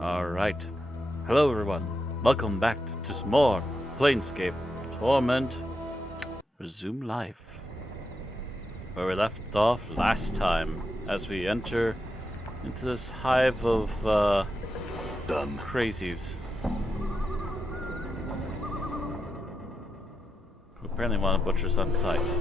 Alright. Hello everyone. Welcome back to some more Planescape Torment Resume Life. Where we left off last time as we enter into this hive of crazies. Who apparently want to butcher us on sight.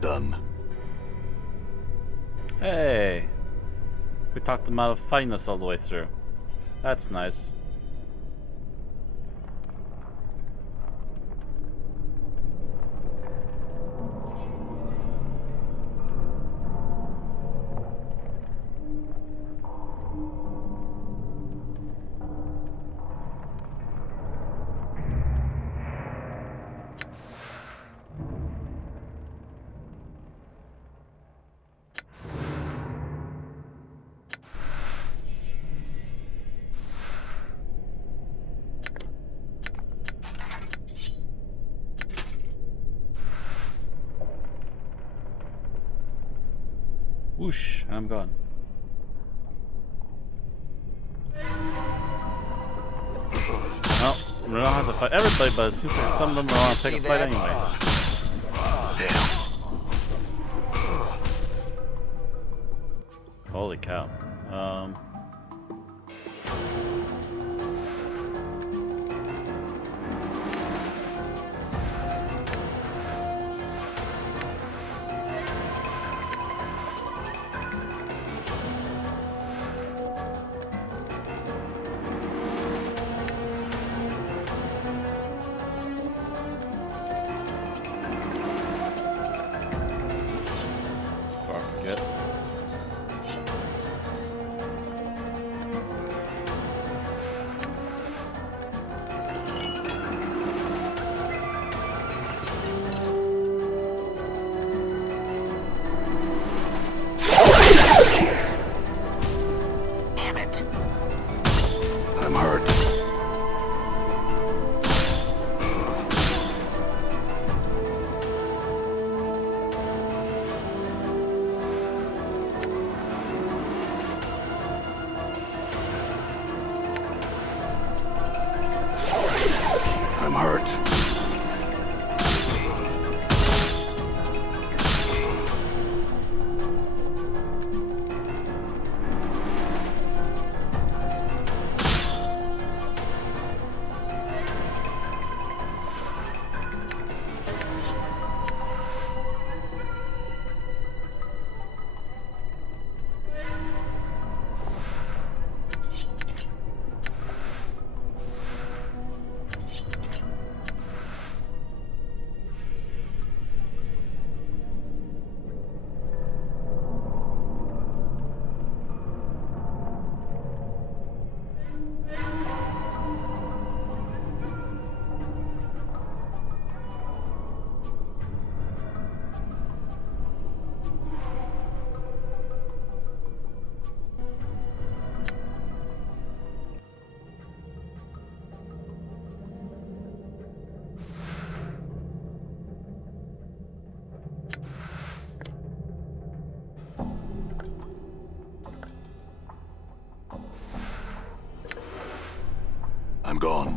Done. Hey! We talked them out of fighting us all the way through. That's nice. Whoosh, and I'm gone. Well, we don't have to fight everybody, but it seems like some of them want to take a fight anyway. Damn. Holy cow. Forget. Damn it. I'm hurt. I'm hurt. I'm gone.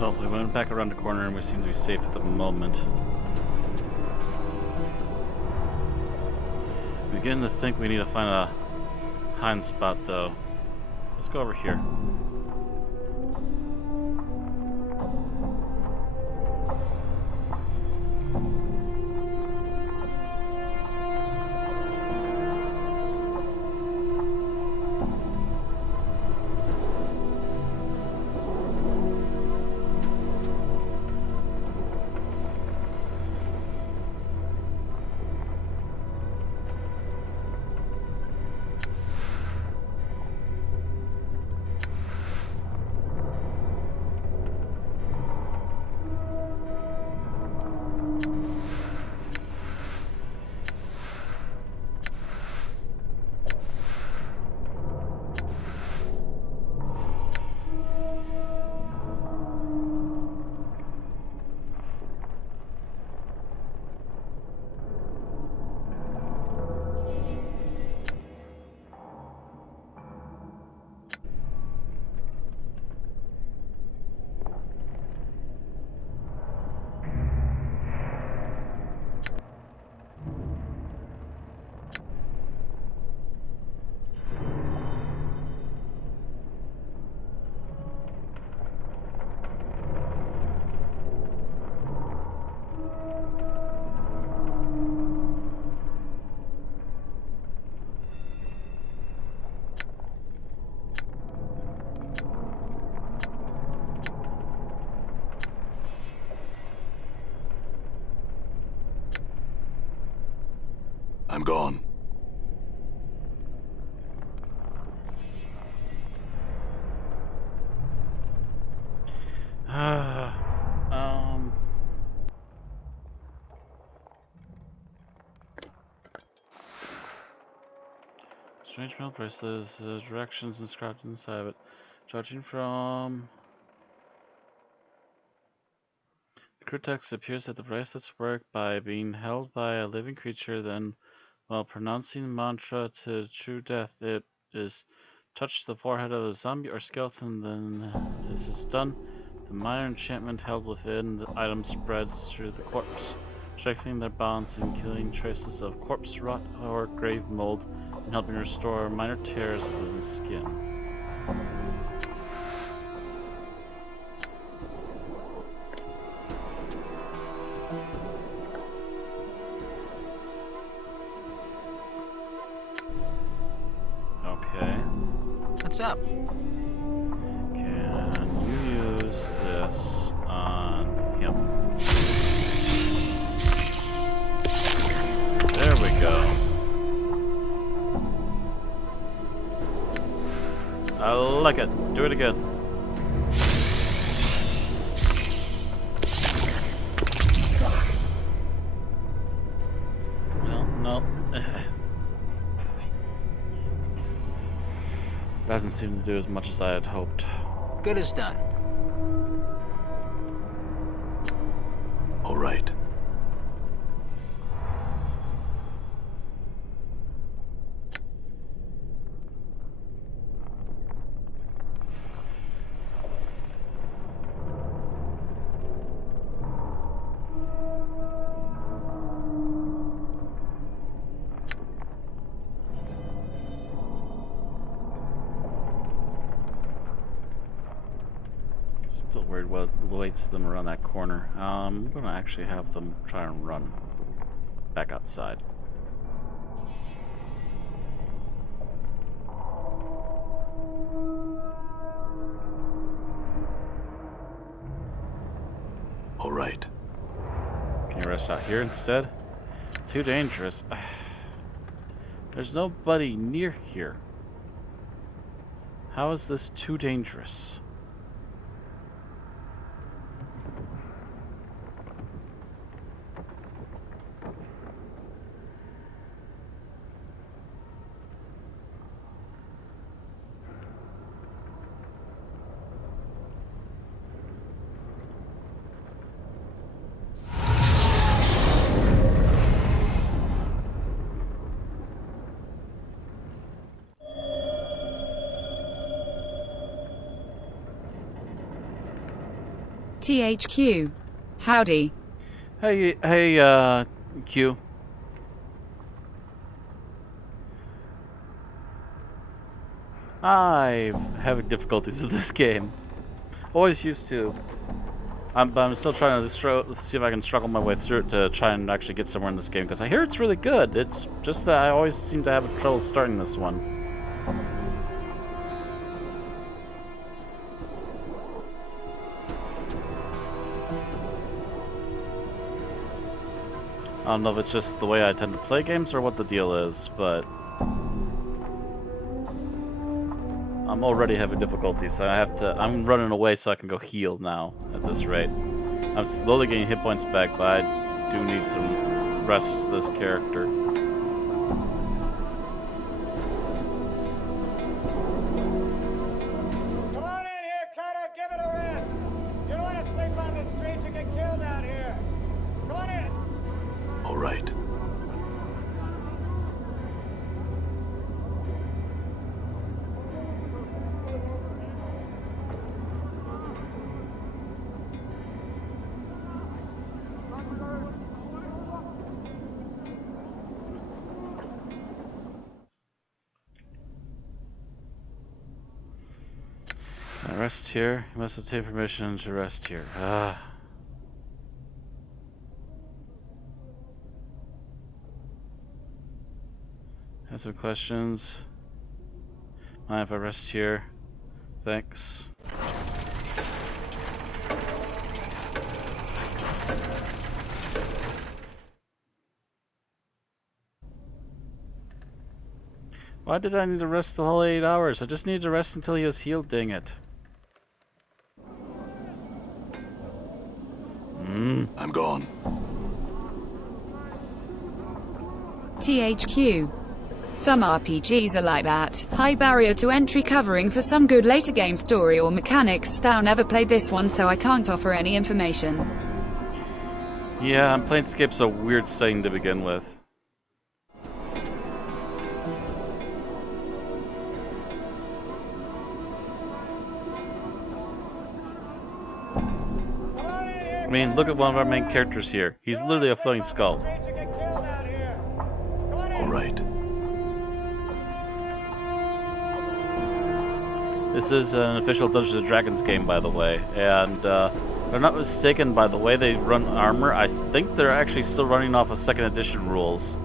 Well, we went back around the corner and we seem to be safe at the moment. Beginning to think we need to find a hiding spot though. Let's go over here. I'm gone. um. Strange mail bracelets, directions inscribed inside of it. Judging from the crude text, it appears that the bracelets work by being held by a living creature, then, while pronouncing the mantra to true death, it is touched the forehead of a zombie or skeleton, then this is done. The minor enchantment held within the item spreads through the corpse, strengthening their bonds and killing traces of corpse rot or grave mold, and helping restore minor tears to the skin. Okay. What's up? Can you use this on him? There we go. I like it. Do it again. No. Doesn't seem to do as much as I had hoped. Good as done. All right. Still worried what awaits them around that corner. I'm gonna actually have them try and run back outside. All right. Can you rest out here instead? Too dangerous. There's nobody near here. How is this too dangerous? THQ. Howdy. Hey, Q. I'm having difficulties with this game. Always used to. But I'm still trying to see if I can struggle my way through it to try and actually get somewhere in this game, because I hear it's really good. It's just that I always seem to have trouble starting this one. I don't know if it's just the way I tend to play games or what the deal is, but I'm already having difficulties, so I'm running away so I can go heal now at this rate. I'm slowly getting hit points back, but I do need some rest to this character. Come on in here, Cutter. Give it a rest. You don't want to sleep on the streets. You get killed out here. Come on in. All right. Rest here. You must obtain permission to rest here. Have some questions? Mind if I rest here? Thanks. Why did I need to rest the whole 8 hours? I just needed to rest until he was healed, dang it. I'm gone. THQ. Some RPGs are like that. High barrier to entry covering for some good later game story or mechanics. Thou never played this one, so I can't offer any information. Yeah, and Planescape's a weird setting to begin with. I mean, look at one of our main characters here. He's literally a floating skull. All right. This is an official Dungeons & Dragons game, by the way, and if I'm not mistaken by the way they run armor, I think they're actually still running off of 2nd edition rules.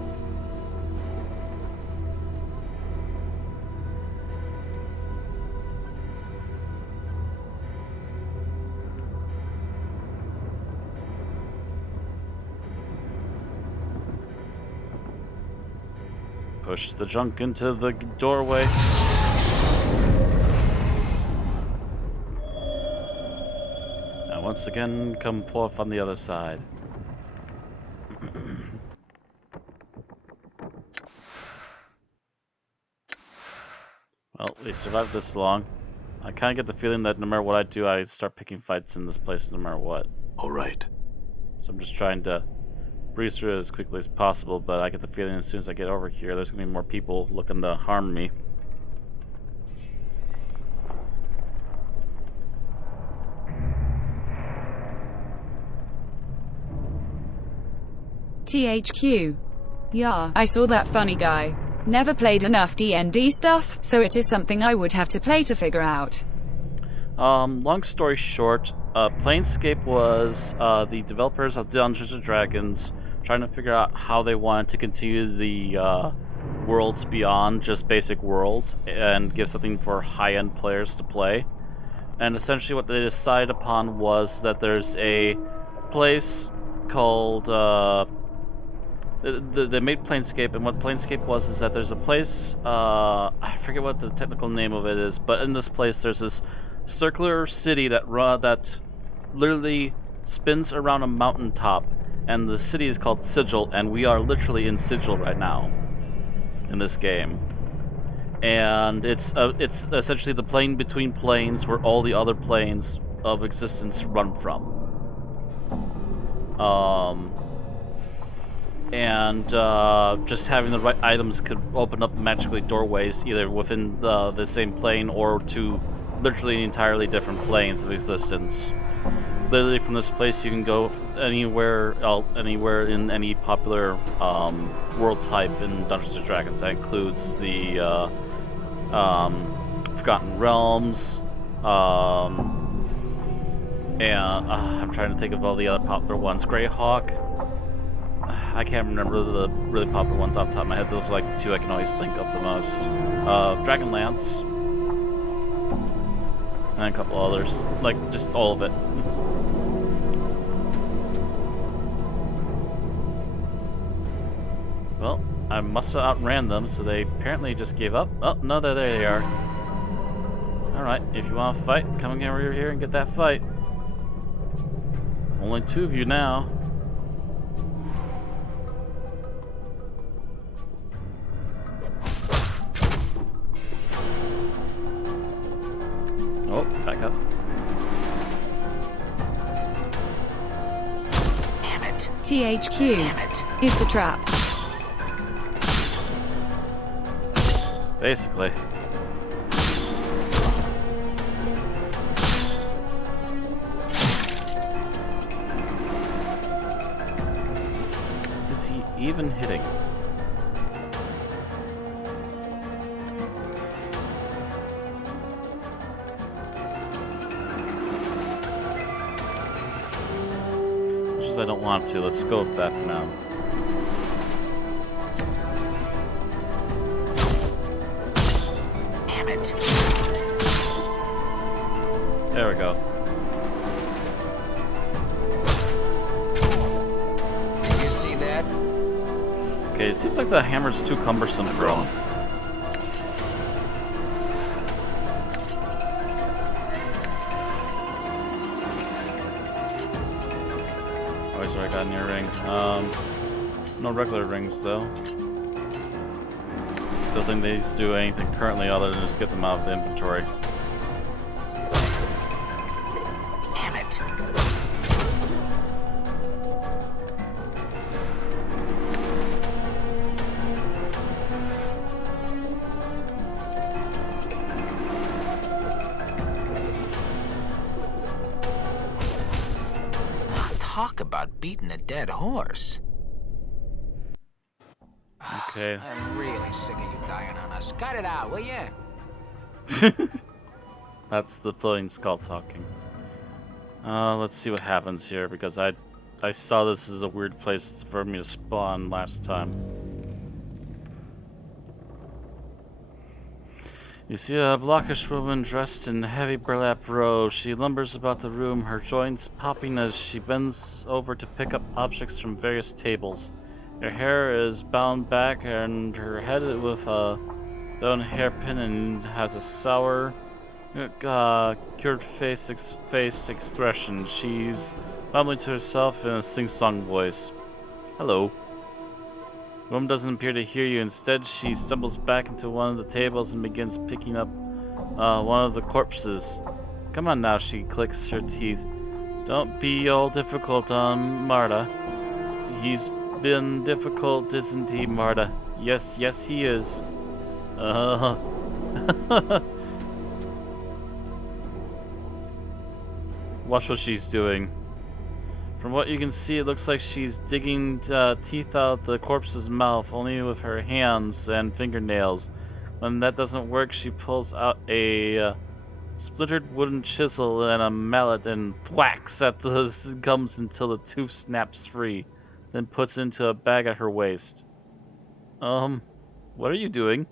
Push the junk into the doorway. And once again, come forth on the other side. Well, we survived this long. I kind of get the feeling that no matter what I do, I start picking fights in this place no matter what. All right. So I'm just trying to breeze through it as quickly as possible, but I get the feeling as soon as I get over here, there's going to be more people looking to harm me. THQ. Yeah, I saw that funny guy. Never played enough D&D stuff, so it is something I would have to play to figure out. Long story short, Planescape was the developers of Dungeons & Dragons trying to figure out how they wanted to continue the worlds beyond just basic worlds and give something for high-end players to play. And essentially what they decided upon was that there's a place called they made Planescape, and what Planescape was is that there's a place, I forget what the technical name of it is, but in this place there's this circular city that literally spins around a mountaintop, and the city is called Sigil, and we are literally in Sigil right now in this game. And it's essentially the plane between planes where all the other planes of existence run from. Just having the right items could open up magically doorways either within the same plane or to literally entirely different planes of existence. Literally from this place you can go anywhere in any popular world type in Dungeons & Dragons. That includes the Forgotten Realms, and I'm trying to think of all the other popular ones. Greyhawk. I can't remember the really popular ones off the top of my head. Those are like the two I can always think of the most. Dragonlance. And a couple others. Like, just all of it. Well, I must have outran them, so they apparently just gave up. Oh, no, there they are. Alright, if you want to fight, come over here and get that fight. Only 2 of you now. Oh, back up. Damn it. THQ. Damn it. It's a trap. Basically. Is he even hitting? I don't want to. Let's go with that for now. Damn it. There we go. Did you see that? Okay, it seems like the hammer's too cumbersome for him. Oh, sorry, I got an earring. No regular rings though. Don't think they used to do anything currently other than just get them out of the inventory. Damn it. Talk about beating a dead horse. Okay. I'm really sick of you dying on us. Cut it out, will ya? That's the floating skull talking. Let's see what happens here because I saw this as a weird place for me to spawn last time. You see a blockish woman dressed in heavy burlap robe. She lumbers about the room, her joints popping as she bends over to pick up objects from various tables. Her hair is bound back and her head with a lone hairpin and has a sour, cured faced expression. She's mumbling to herself in a sing-song voice. Hello. The woman doesn't appear to hear you. Instead, she stumbles back into one of the tables and begins picking up one of the corpses. Come on now, she clicks her teeth. Don't be all difficult on Marta. He's been difficult, isn't he, Marta? Yes, yes, he is. Watch what she's doing. From what you can see, it looks like she's digging teeth out the corpse's mouth, only with her hands and fingernails. When that doesn't work, she pulls out a splintered wooden chisel and a mallet and whacks at the gums until the tooth snaps free, then puts it into a bag at her waist. What are you doing?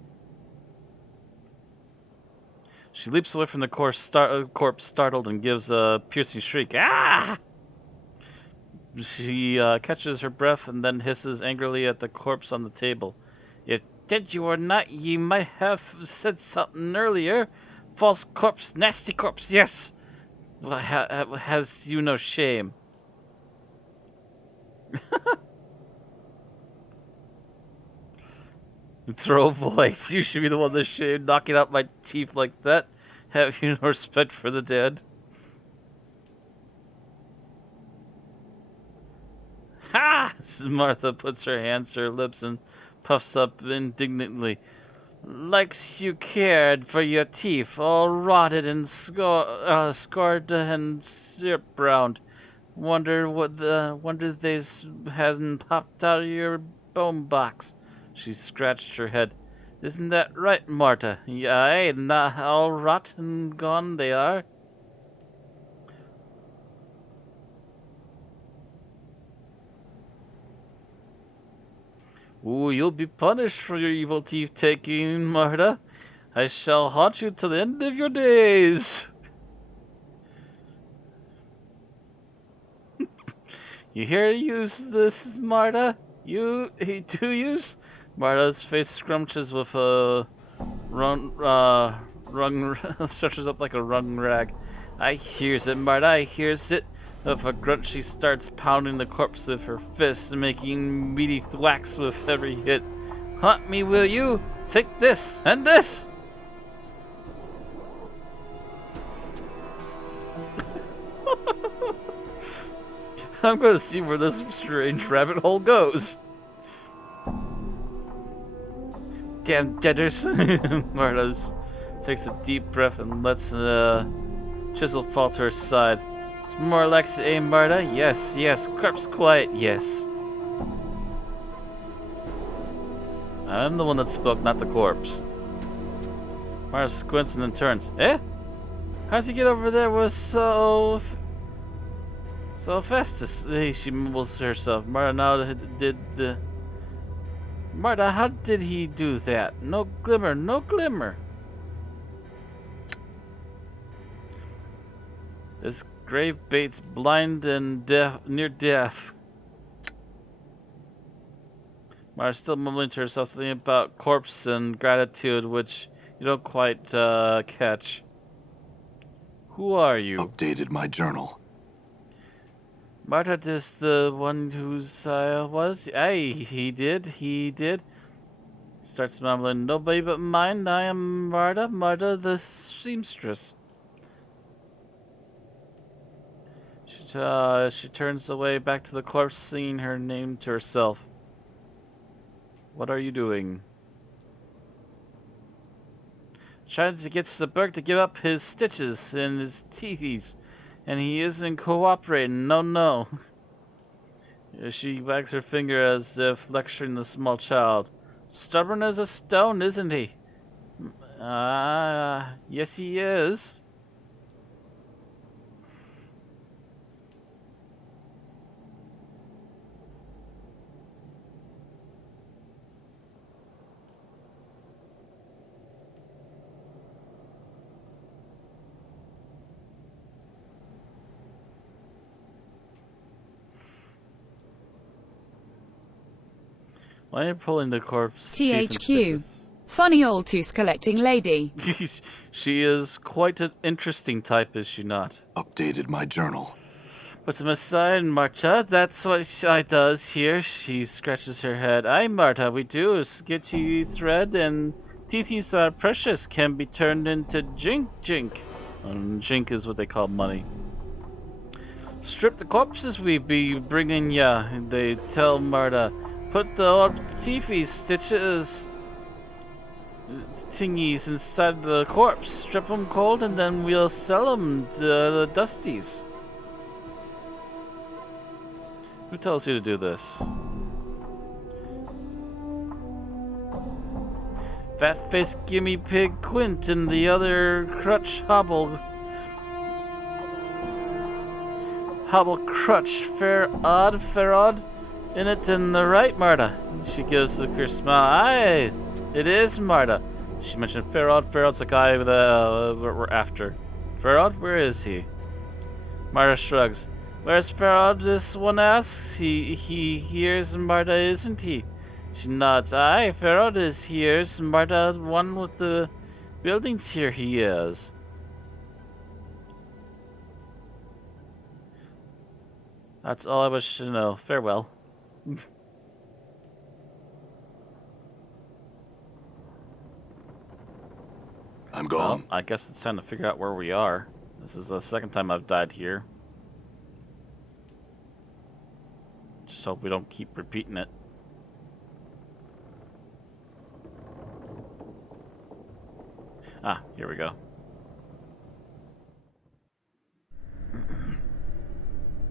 She leaps away from the corpse startled and gives a piercing shriek. Ah! She catches her breath and then hisses angrily at the corpse on the table. If dead you or not, ye might have said something earlier. False corpse, nasty corpse, yes! Has you no shame? Throw a voice. You should be the one that's shamed, knocking out my teeth like that. Have you no respect for the dead? Ha! Martha puts her hands to her lips and puffs up indignantly. Likes you cared for your teeth, all rotted and scarred and syrup browned. Wonder they hasn't popped out of your bone box. She scratched her head. Isn't that right, Marta? Aye, not all rot and gone they are. Ooh, you'll be punished for your evil teeth-taking, Marta. I shall haunt you till the end of your days. You hear use this, Marta? You do use? Marta's face scrunches with a stretches up like a wrung rag. I hears it, Marta, I hears it. With a grunt, she starts pounding the corpse with her fists, making meaty thwacks with every hit. Haunt me, will you? Take this and this! I'm gonna see where this strange rabbit hole goes. Damn deaders! Marta's takes a deep breath and lets chisel fall to her side. It's more like it, eh, Marta? Yes, yes, corpse quiet, yes. I'm the one that spoke, not the corpse. Marta squints and then turns. Eh? How'd he get over there with so fast? She mumbles to herself. Marta, how did he do that? No glimmer, no glimmer. This grave bait's blind and near deaf. Marta's still mumbling to herself something about corpse and gratitude, which you don't quite catch. Who are you? Updated my journal. Marta is the one who's was. Aye, he did. Starts mumbling, nobody but mine. I am Marta, Marta the seamstress. She turns away back to the corpse, singing her name to herself. What are you doing? Trying to get the bird to give up his stitches and his teethies, and he isn't cooperating. No, no. She wags her finger as if lecturing the small child. Stubborn as a stone, isn't he? Ah, yes he is. Why are you pulling the corpse chief in THQ. stitches? Funny old tooth collecting lady. She is quite an interesting type, is she not? Updated my journal. Put him aside, Marta. That's what I does here. She scratches her head. Aye, Marta, we do. Sketchy thread and teethies are precious. Can be turned into jink. Jink is what they call money. Strip the corpses we be bringing ya. They tell Marta. Put the old teethies, stitches, thingies inside the corpse. Strip them cold and then we'll sell them to the dusties. Who tells you to do this? Fat face gimme pig Quint and the other crutch hobble crutch Pharod in it in the right, Marta. She gives a queer smile. Aye, it is Marta. She mentioned Pharod. Pharod's the guy that we're after. Pharod, where is he? Marta shrugs. Where's Pharod? This one asks. He hears Marta, isn't he? She nods. Aye, Pharod is here. Marta, one with the buildings here he is. That's all I wish to know. Farewell. I'm Well, gone. I guess it's time to figure out where we are. This is the second time I've died here. Just hope we don't keep repeating it. Ah, here we go.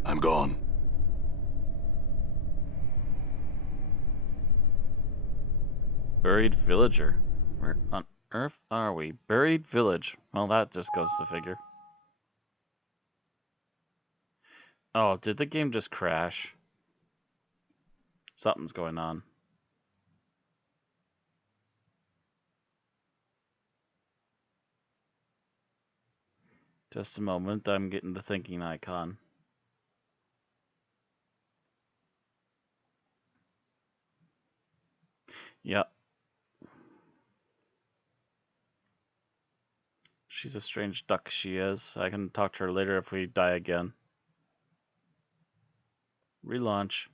I'm gone. Buried villager. Where on earth are we? Buried village. Well, that just goes to figure. Oh, did the game just crash? Something's going on. Just a moment, I'm getting the thinking icon. Yep. She's a strange duck, she is. I can talk to her later if we die again. Relaunch.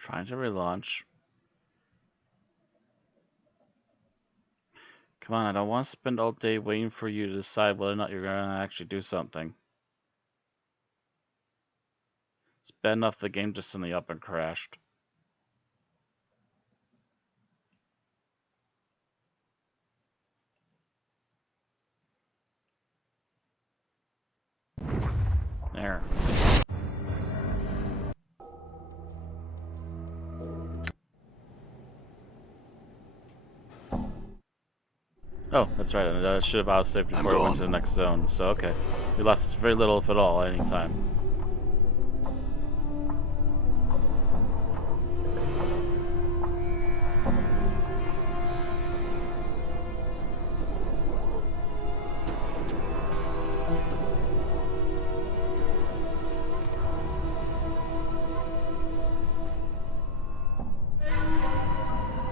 Trying to relaunch. Come on, I don't want to spend all day waiting for you to decide whether or not you're going to actually do something. It's bad enough the game just suddenly up and crashed. There. Oh, that's right. I should have autosaved before we went to the next zone. So, okay. We lost very little, if at all, at any time.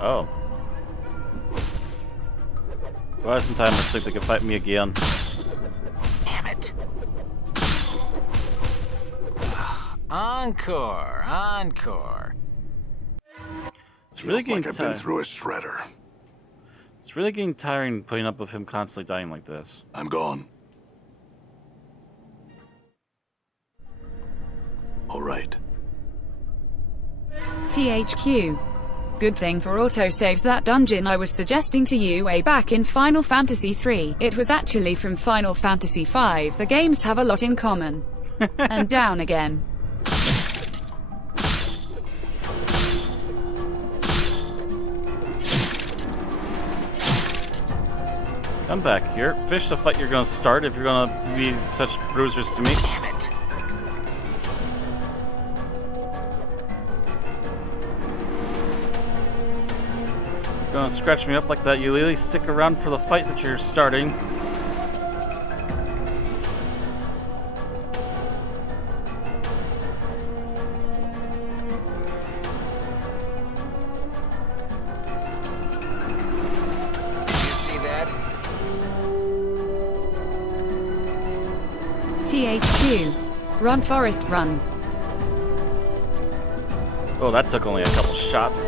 Oh. Well, some time. I think they can fight me again. Damn it. Ugh. Encore, encore. It's really Feels like getting I've been tired. through a shredder. It's really getting tiring putting up with him constantly dying like this. I'm gone. All right. THQ. Good thing for autosaves that dungeon I was suggesting to you way back in Final Fantasy III. It was actually from Final Fantasy V. The games have a lot in common. And down again. Come back here. Finish the fight you're gonna start if you're gonna be such bruisers to me. Damn it. Gonna scratch me up like that, you really stick around for the fight that you're starting. You see that? THQ. Run, Forest, run. Oh, that took only a couple shots.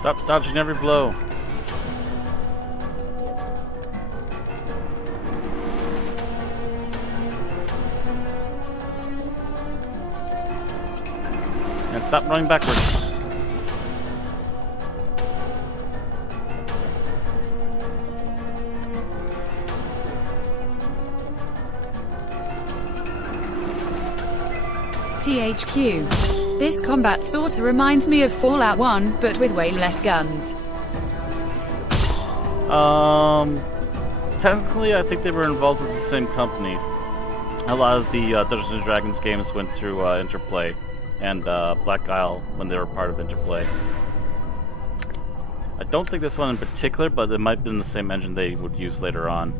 Stop dodging every blow. And stop running backwards. THQ. This combat sorta reminds me of Fallout 1, but with way less guns. Technically, I think they were involved with the same company. A lot of the Dungeons and Dragons games went through Interplay, and Black Isle when they were part of Interplay. I don't think this one in particular, but it might have been the same engine they would use later on.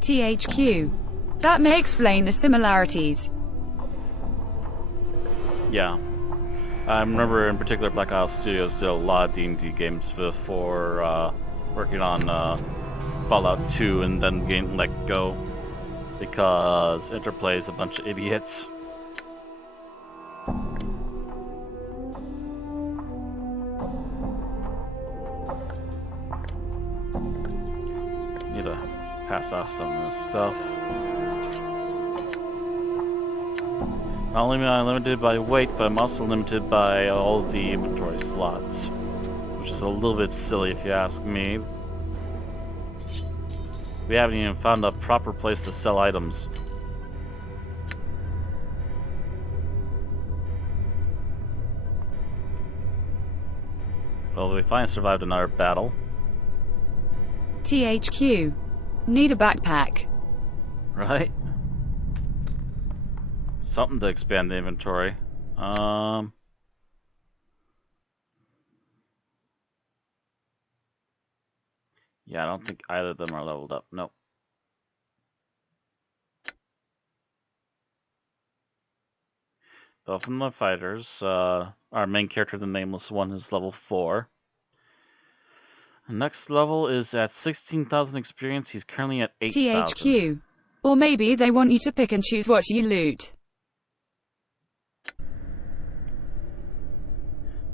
THQ. That may explain the similarities. Yeah. I remember in particular Black Isle Studios did a lot of D&D games before working on Fallout 2 and then getting let go because Interplay is a bunch of idiots. Need to pass off some of this stuff. Not only am I limited by weight, but I'm also limited by all the inventory slots, which is a little bit silly if you ask me. We haven't even found a proper place to sell items. Well, we finally survived another battle. THQ. Need a backpack. Right? Something to expand the inventory. Yeah, I don't think either of them are leveled up. Nope. Both of them are fighters. Our main character, the Nameless One, is level 4. The next level is at 16,000 experience. He's currently at 8,000. THQ. Or maybe they want you to pick and choose what you loot.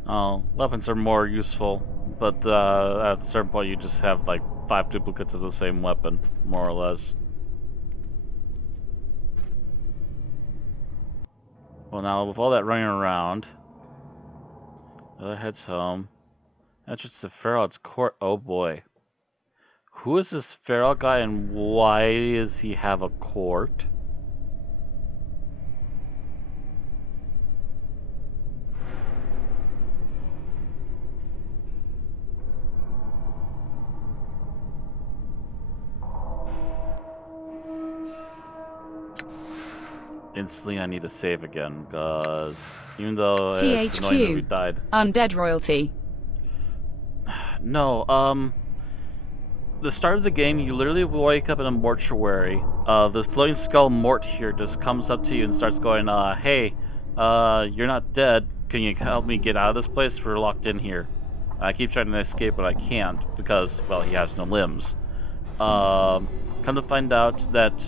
Oh, weapons are more useful, but at a certain point you just have like 5 duplicates of the same weapon, more or less. Well, now with all that running around, the other heads home. Entrance to Pharod's court. Oh boy. Who is this Pharod guy and why does he have a court? Instantly I need to save again, because even though it's annoying that we THQ. died. Undead royalty. No, the start of the game, you literally wake up in a mortuary. The floating skull Mort here just comes up to you and starts going, hey, you're not dead. Can you help me get out of this place? We're locked in here. I keep trying to escape, but I can't because, well, he has no limbs. Come to find out that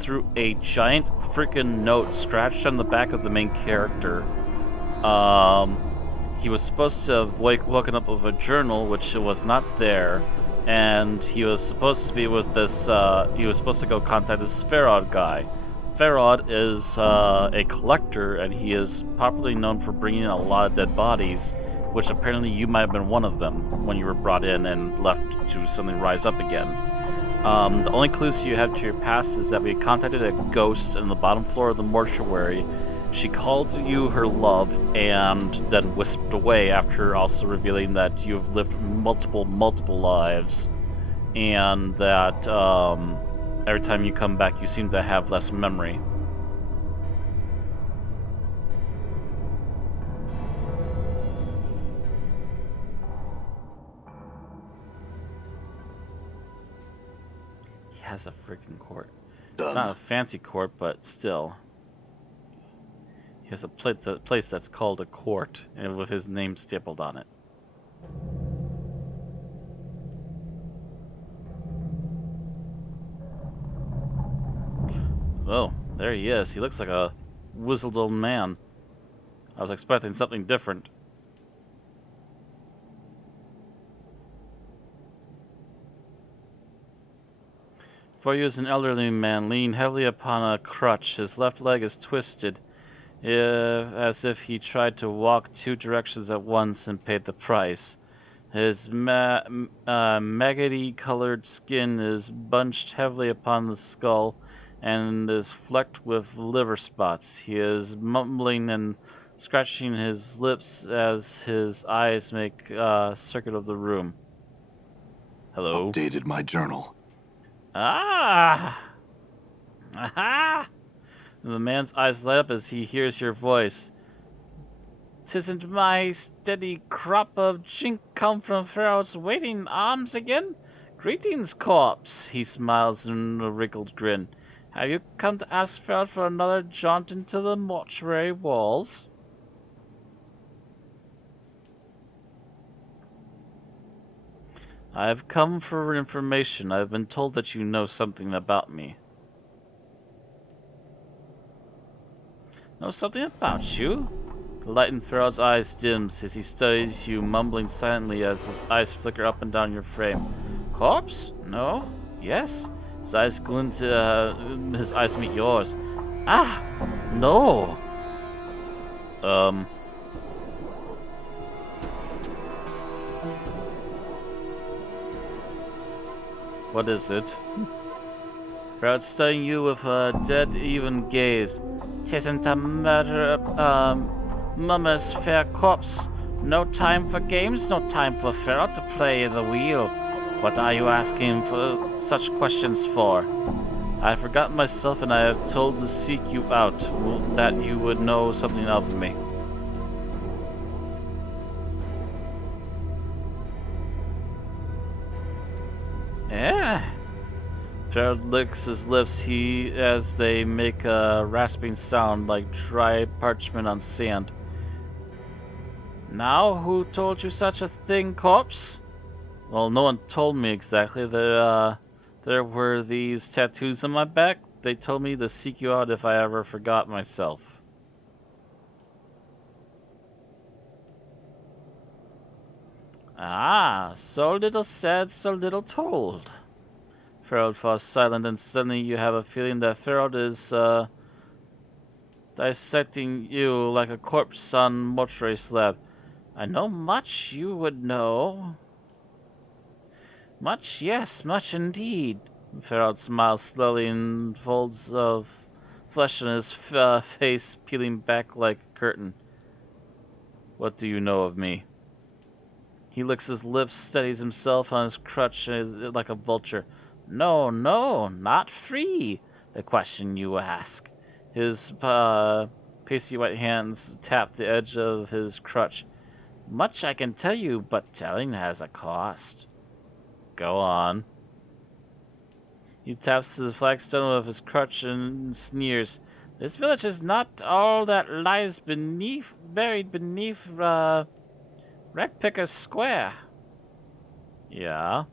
through a giant freaking note scratched on the back of the main character, he was supposed to have woken up with a journal, which was not there, and he was supposed to be with this, he was supposed to go contact this Pharod guy. Pharod is a collector, and he is popularly known for bringing in a lot of dead bodies, which apparently you might have been one of them when you were brought in and left to suddenly rise up again. The only clues you have to your past is that we contacted a ghost in the bottom floor of the mortuary. She called you her love and then whisked away after also revealing that you've lived multiple lives, and that every time you come back you seem to have less memory. He has a freaking court. It's not a fancy court, but still. He has a place that's called a court, and with his name stapled on it. Oh, there he is. He looks like a wizzled old man. I was expecting something different. For you is an elderly man leaning heavily upon a crutch. His left leg is twisted, as if he tried to walk two directions at once and paid the price. His maggoty-colored skin is bunched heavily upon the skull and is flecked with liver spots. He is mumbling and scratching his lips as his eyes make a circuit of the room. Hello? Updated my journal. Ah! Aha! The man's eyes light up as he hears your voice. "'Tisn't my steady crop of chink come from Pharod's waiting arms again? Greetings, corpse," he smiles in a wrinkled grin. "Have you come to ask Pharod for another jaunt into the mortuary walls?" "I have come for information. I have been told that you know something about me." "Know something about you?" The light in Pharod's eyes dims as he studies you, mumbling silently as his eyes flicker up and down your frame. "Corpse? No? Yes?" His eyes glint. His eyes meet yours. "Ah, no." What is it? Pharod studying you with a dead even gaze. "'Tisn't a matter Mummer's fair corpse. No time for games, no time for Pharod to play the wheel. What are you asking for such questions for? I have forgotten myself, and I have told to seek you out, that you would know something of me." "Eh?" Pharod licks his lips as they make a rasping sound like dry parchment on sand. "Now, who told you such a thing, corpse?" "Well, no one told me exactly. There were these tattoos on my back. They told me to seek you out if I ever forgot myself." "Ah, so little said, so little told." Pharod falls silent, and suddenly you have a feeling that Pharod is dissecting you like a corpse on mortuary slab. I know much you would know. Much, yes, much indeed. Pharod smiles slowly and folds of flesh on his face peeling back like a curtain. What do you know of me? He licks his lips, steadies himself on his crutch like a vulture. No, no, not free, the question you ask. His pasty white hands tap the edge of his crutch. Much I can tell you, but telling has a cost. Go on. He taps the flagstone of his crutch and sneers. This village is not all that lies buried beneath, Red Picker's Square. Yeah?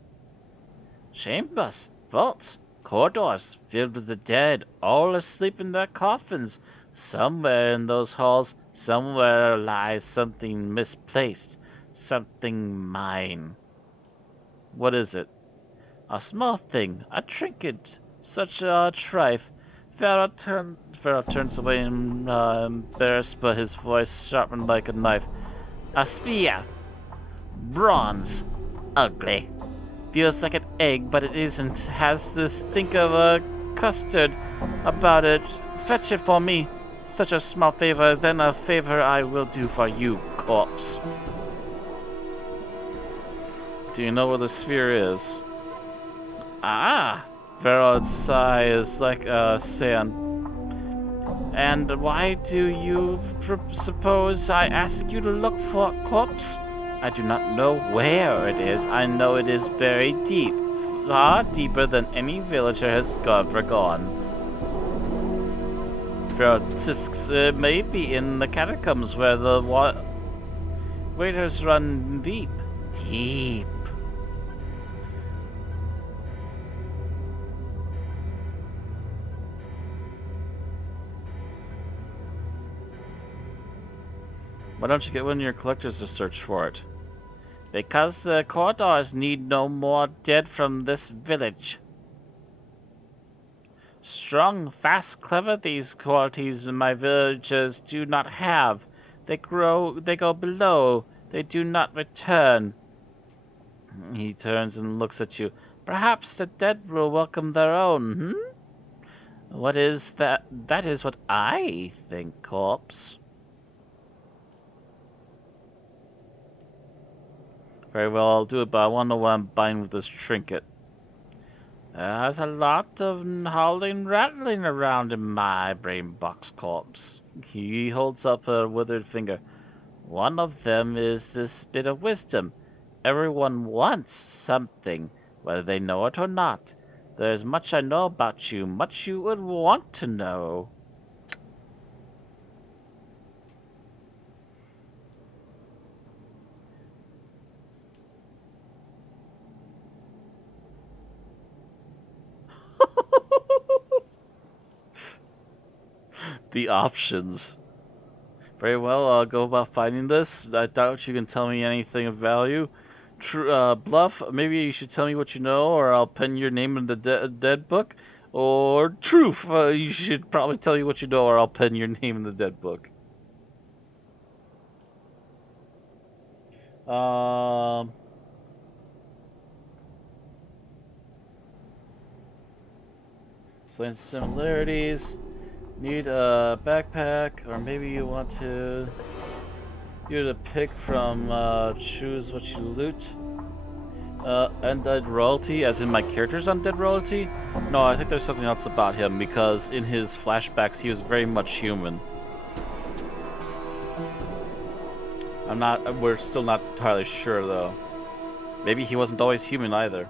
Chambers, vaults, corridors filled with the dead, all asleep in their coffins. Somewhere in those halls, somewhere lies something misplaced, something mine. What is it? A small thing, a trinket, such a trifle. Pharod turns away embarrassed, but his voice sharpened like a knife. A spear, bronze, ugly. Feels like an egg, but it isn't. Has the stink of a custard about it. Fetch it for me. Such a small favor, then a favor I will do for you, corpse. Do you know where the sphere is? Ah! Pharod's sigh is like a sand. And why do you suppose I ask you to look for a corpse? I do not know where it is. I know it is buried deep, far deeper than any villager has ever gone. Pharod tisks, it may be in the catacombs where the waters run deep. Deep. Why don't you get one of your collectors to search for it? Because the corridors need no more dead from this village. Strong, fast, clever, these qualities my villagers do not have. They go below, they do not return. He turns and looks at you. Perhaps the dead will welcome their own, What is that? That is what I think, corpse. Very well, I'll do it, but I want to know what I'm buying with this trinket. There's a lot of howling, rattling around in my brain box, corpse. He holds up a withered finger. One of them is this bit of wisdom. Everyone wants something, whether they know it or not. There's much I know about you, much you would want to know. The options. Very well, I'll go about finding this. I doubt you can tell me anything of value. Bluff, maybe you should tell me what you know, or I'll pen your name in the dead book. Or truth, you should probably tell me what you know, or I'll pen your name in the dead book. Explain similarities. Need a backpack, or maybe you want to pick from choose what you loot. Undead royalty, as in my character's undead royalty? No, I think there's something else about him, because in his flashbacks he was very much human. We're still not entirely sure though. Maybe he wasn't always human either.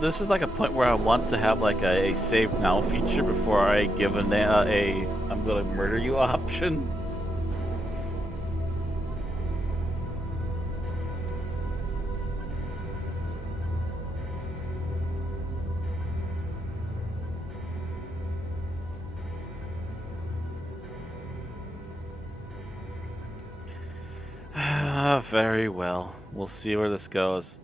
This is like a point where I want to have like a save now feature before I give I'm gonna murder you option. Very well. We'll see where this goes.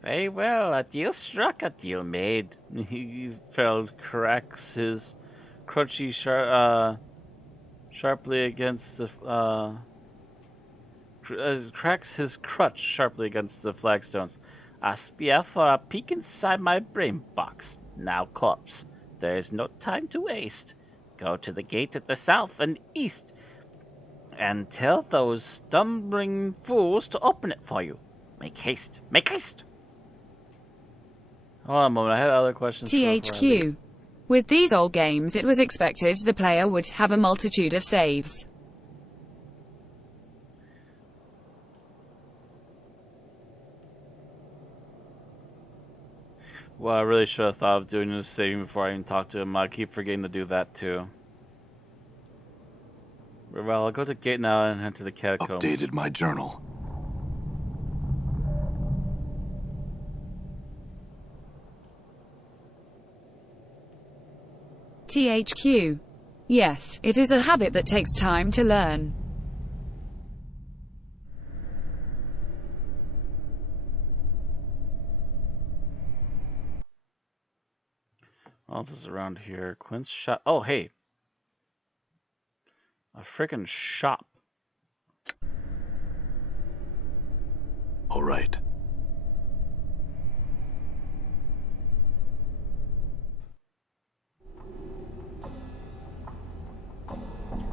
Very well. A deal struck, a deal made. Pharod cracks his crunchy sharply against the cracks his crutch sharply against the flagstones. A spear for a peek inside my brain box. Now, corpse, there is no time to waste. Go to the gate at the south and east, and tell those stumbling fools to open it for you. Make haste! Make haste! Hold on a moment, I had other questions. THQ. With these old games, it was expected the player would have a multitude of saves. Well, I really should have thought of doing this saving before I even talk to him. I keep forgetting to do that too. Well, I'll go to the gate now and enter the catacombs. Updated my journal. THQ. Yes, it is a habit that takes time to learn. What else is around here? Quinn's shop. Oh, hey. A freaking shop. All right.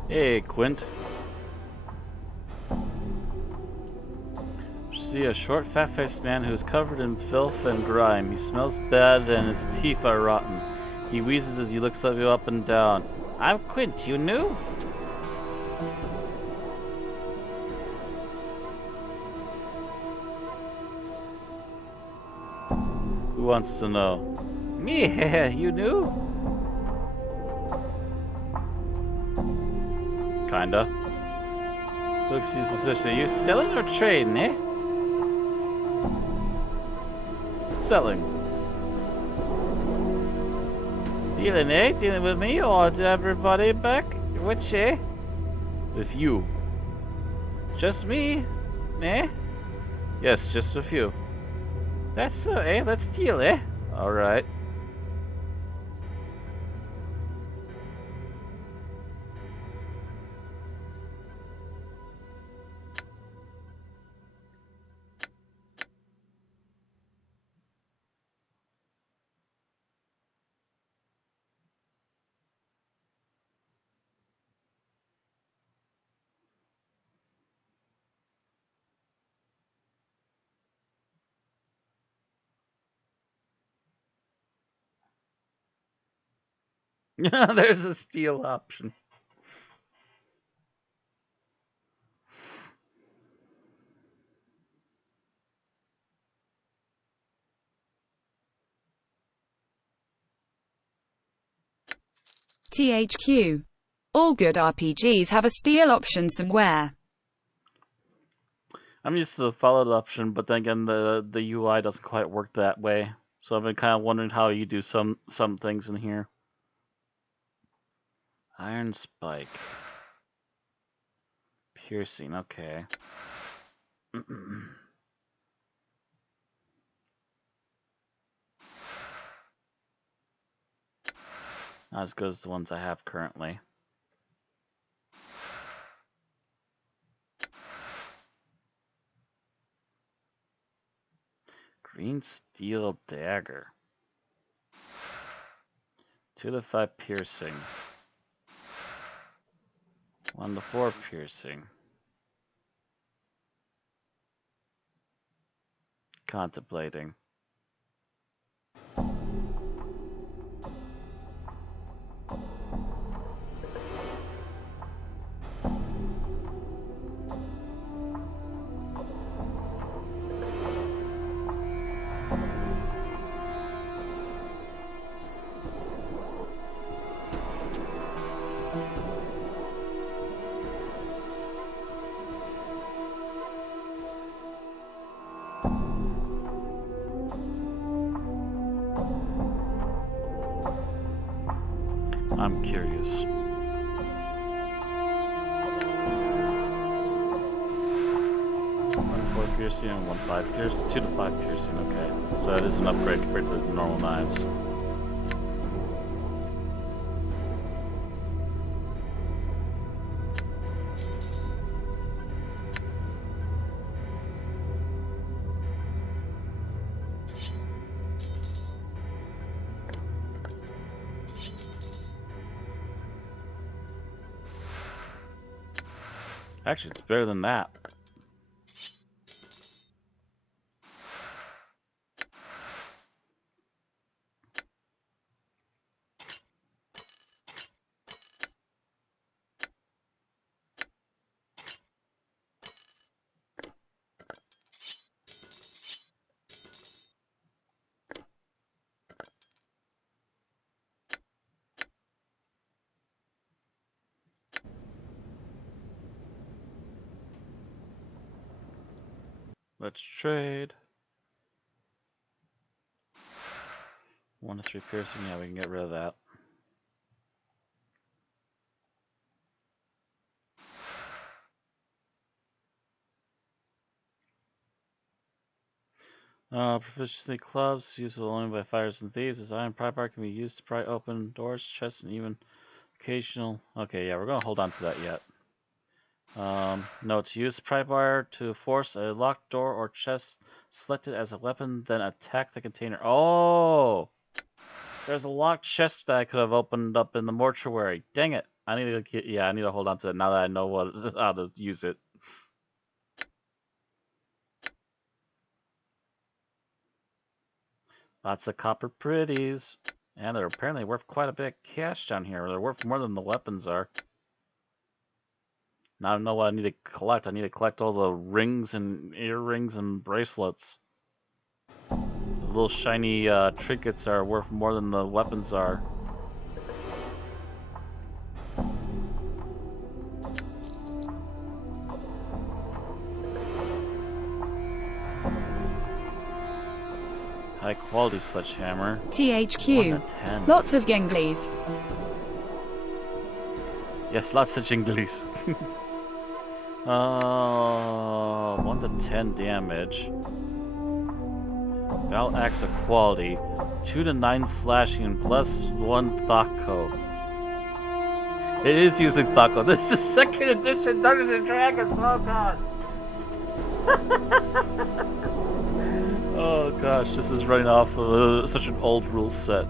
Hey, Quint. See a short, fat-faced man who's covered in filth and grime. He smells bad and his teeth are rotten. He wheezes as he looks at you up and down. I'm Quint, you new? Who wants to know? Me, you new? Kinda. Looks suspicious. Are you selling or trading, eh? Selling. Dealing, eh? Dealing with me or to everybody back? Which, eh? With you. Just me? Eh? Yes, just with you. That's so, eh? Let's deal, eh? Alright. There's a steal option. THQ. All good RPGs have a steal option somewhere. I'm used to the followed option, but then again, the UI doesn't quite work that way. So I've been kind of wondering how you do some things in here. Iron Spike. Piercing, okay. Not as good as the ones I have currently. Green Steel Dagger. 2 to 5 piercing. 1 to 4 piercing. Contemplating. I'm curious. piercing and 1 5 piercing, 2 to 5 piercing. Okay, so that is an upgrade compared to the normal knives. Actually, it's better than that. Let's trade. 1 to 3 piercing. Yeah, we can get rid of that. Proficiency clubs, useful only by fighters and thieves. This iron pry bar can be used to pry open doors, chests, and even occasional. Okay, yeah, we're gonna hold on to that yet. No, to use the pry bar to force a locked door or chest selected as a weapon, then attack the container. Oh, there's a locked chest that I could have opened up in the mortuary. Dang it! I need to get. Yeah, I need to hold on to it now that I know how to use it. Lots of copper pretties. And they're apparently worth quite a bit of cash down here. They're worth more than the weapons are. Now I know what I need to collect. I need to collect all the rings and earrings and bracelets. The little shiny trinkets are worth more than the weapons are. High quality sledgehammer. THQ. 1 to 10. Lots of ginglies. Yes, lots of jinglies. 1 to 10 damage. Battle axe of quality. 2 to 9 slashing plus 1 Thaco. It is using Thaco. This is second edition Dungeons and Dragons. Oh god. Oh gosh, this is running off of such an old rule set.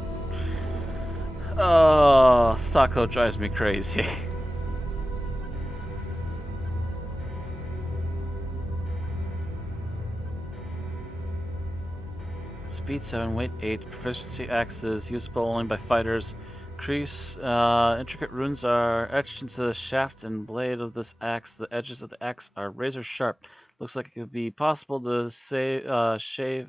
Oh, Thaco drives me crazy. Speed 7, weight 8, proficiency axes, usable only by fighters. Increase, intricate runes are etched into the shaft and blade of this axe. The edges of the axe are razor sharp. Looks like it could be possible to shave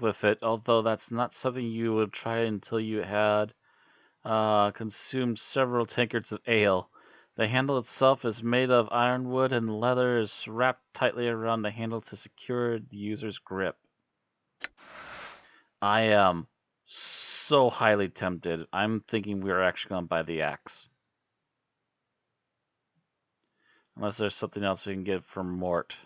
with it, although that's not something you would try until you had consumed several tankards of ale. The handle itself is made of ironwood and leather is wrapped tightly around the handle to secure the user's grip. I am so highly tempted. I'm thinking we're actually going to buy the axe. Unless there's something else we can get from Mort.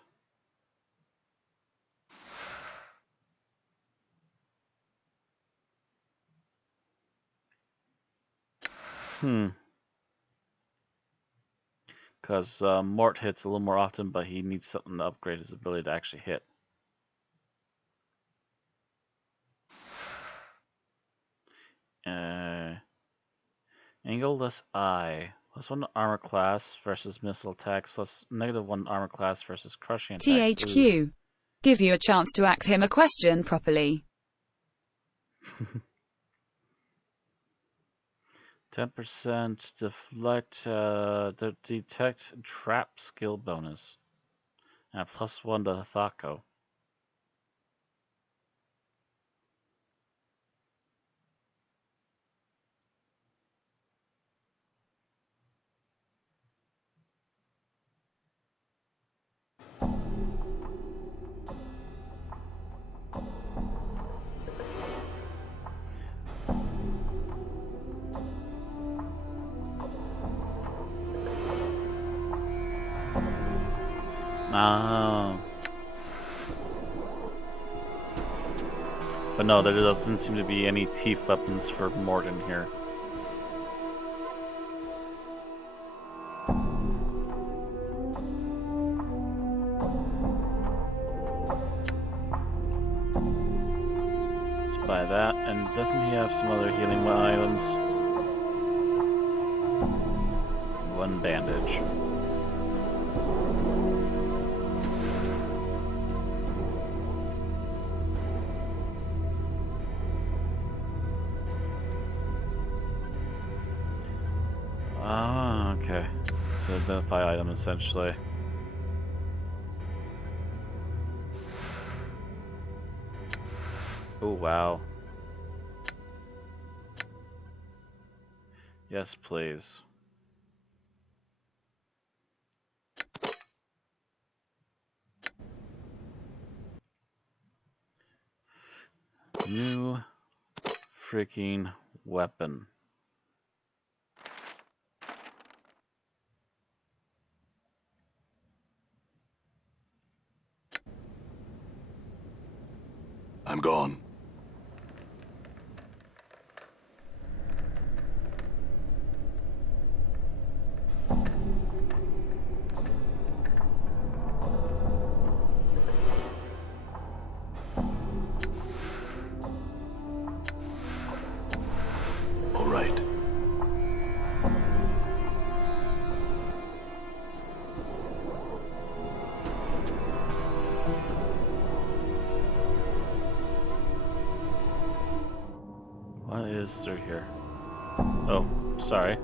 Because Mort hits a little more often, but he needs something to upgrade his ability to actually hit. Angleless Eye. +1 armor class versus missile attacks, plus -1 armor class versus crushing attacks. THQ. Give you a chance to ask him a question properly. 10% deflect, detect trap skill bonus. And +1 to Thaco. Oh. But no, there doesn't seem to be any teeth weapons for Morgan here. Let's buy that. And doesn't he have some other healing items? One bandage. Ah, okay. So identify item essentially. Oh wow. Yes, please. New freaking weapon. I'm gone. All right. What is through here? Oh, sorry.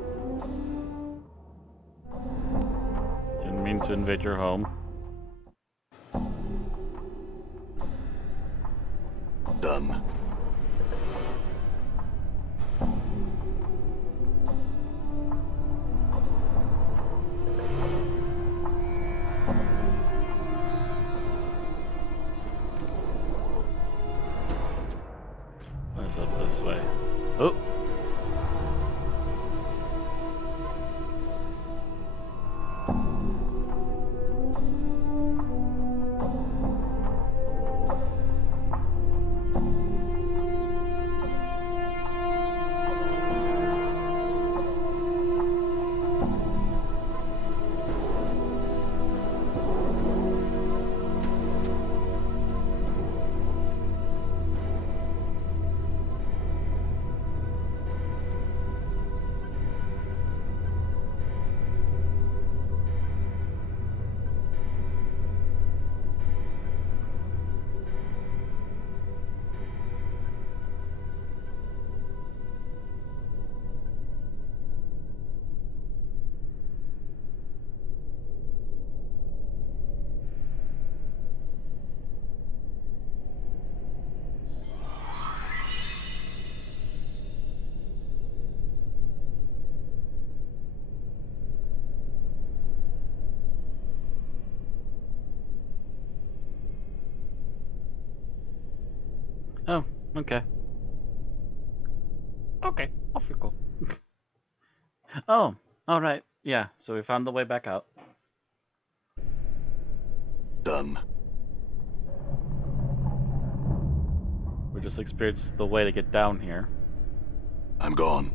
Didn't mean to invade your home. Done. What is up this way? Oh! Oh, okay. Okay, off you go. Oh, alright. Yeah, so we found the way back out. Done. We just experienced the way to get down here. I'm gone.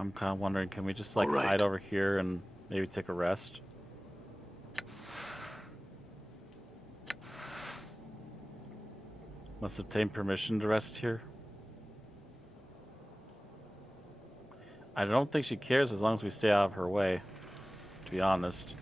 I'm kind of wondering, can we just like Alright. hide over here and maybe take a rest? Must obtain permission to rest here. I don't think she cares as long as we stay out of her way, to be honest.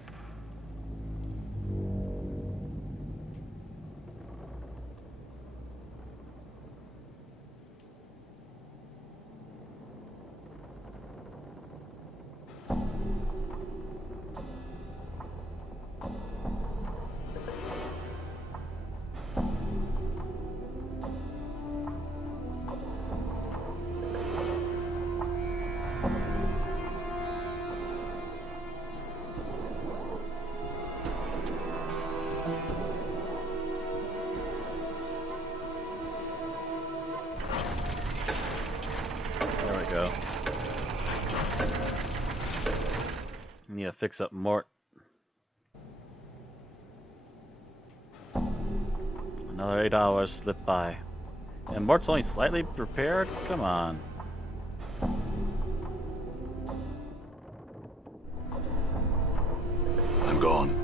we go. Need to fix up Mort. Another 8 hours slip by. And Mort's only slightly prepared? Come on. I'm gone.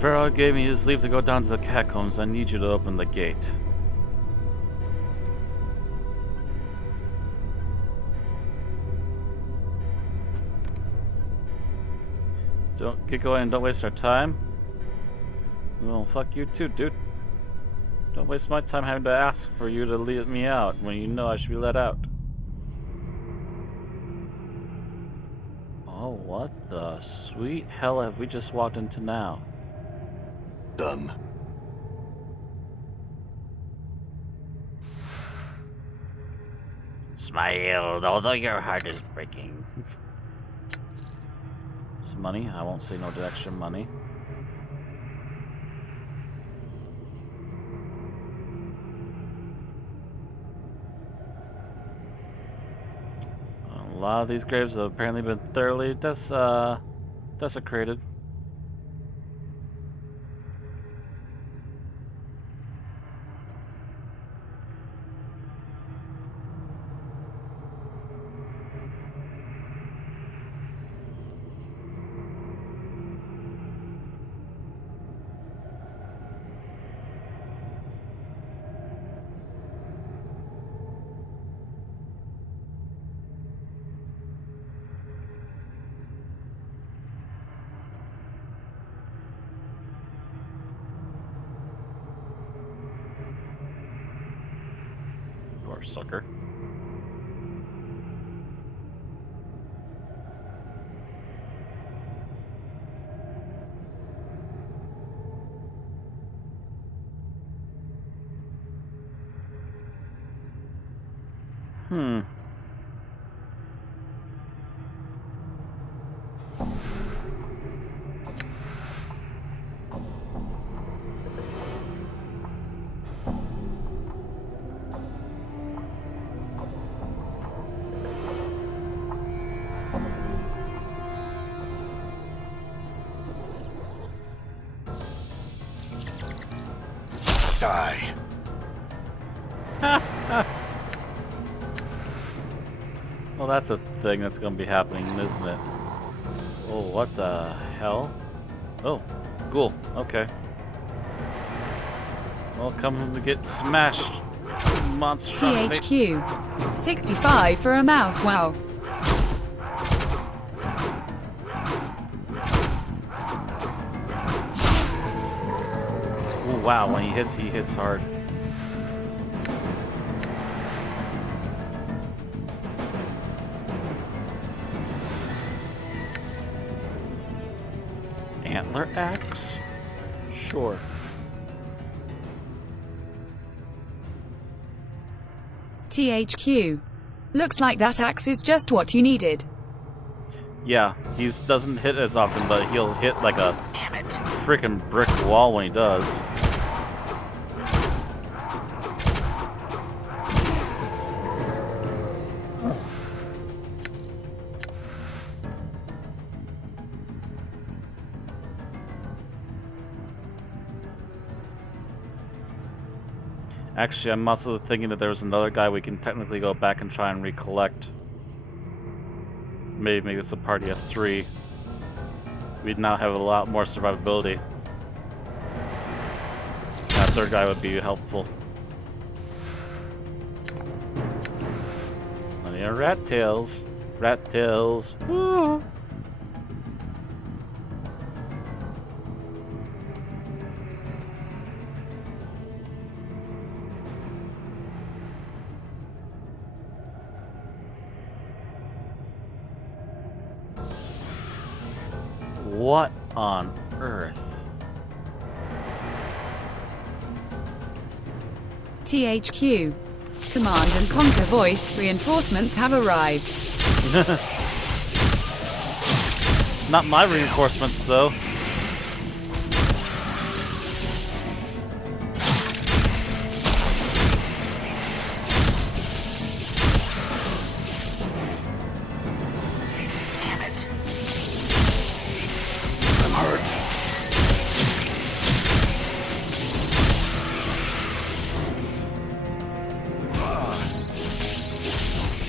Pharod gave me his leave to go down to the catacombs. I need you to open the gate. Don't get going and don't waste our time. Well, fuck you too, dude. Don't waste my time having to ask for you to let me out when you know I should be let out. Oh, what the sweet hell have we just walked into now? Done. Smile, although your heart is breaking. Some money. I won't say no to extra money. A lot of these graves have apparently been thoroughly desecrated. Poor sucker. Hmm. Die. Well, that's a thing that's gonna be happening, isn't it? Oh, what the hell? Oh, cool. Okay. Well, come to get smashed, monstrosity. THQ. 65 for a mouse, wow. Oh, wow, when he hits hard. Antler axe? Sure. THQ. Looks like that axe is just what you needed. Yeah, he doesn't hit as often, but he'll hit like a Damn it. freaking brick wall when he does. Actually, I'm also thinking that there was another guy we can technically go back and try and recollect. Maybe make this a party of 3. We'd now have a lot more survivability. That third guy would be helpful. Plenty of rat tails. Rat tails. Woo! What on earth? THQ. Command and Conquer voice reinforcements have arrived. Not my reinforcements, though. Damn it. I'm hurt.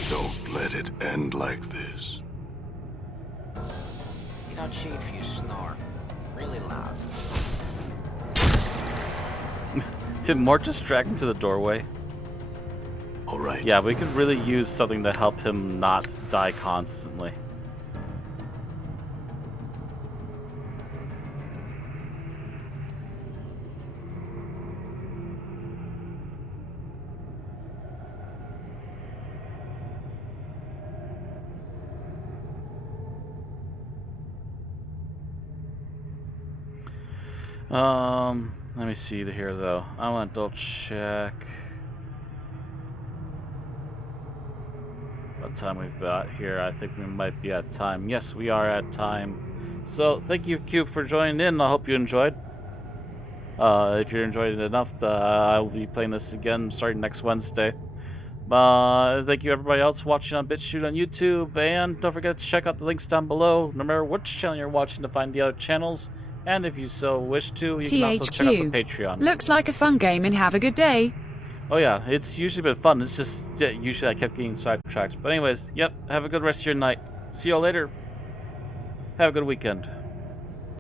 Don't let it end like this. You don't cheat if you snore. Really loud. Did more distract to the doorway? All right. Yeah, we could really use something to help him not die constantly. Let me see here though. I want to double check what time we've got here. I think we might be at time. Yes, we are at time. So thank you, Q, for joining in. I hope you enjoyed. If you're enjoying it enough, I will be playing this again starting next Wednesday. Thank you everybody else watching on BitChute on YouTube, and don't forget to check out the links down below. Remember which channel you're watching to find the other channels, and if you so wish to, you can also check out the Patreon. Looks like a fun game and have a good day. Oh yeah, it's usually been fun. It's just usually I kept getting sidetracked. But anyways, yep, have a good rest of your night. See y'all later. Have a good weekend.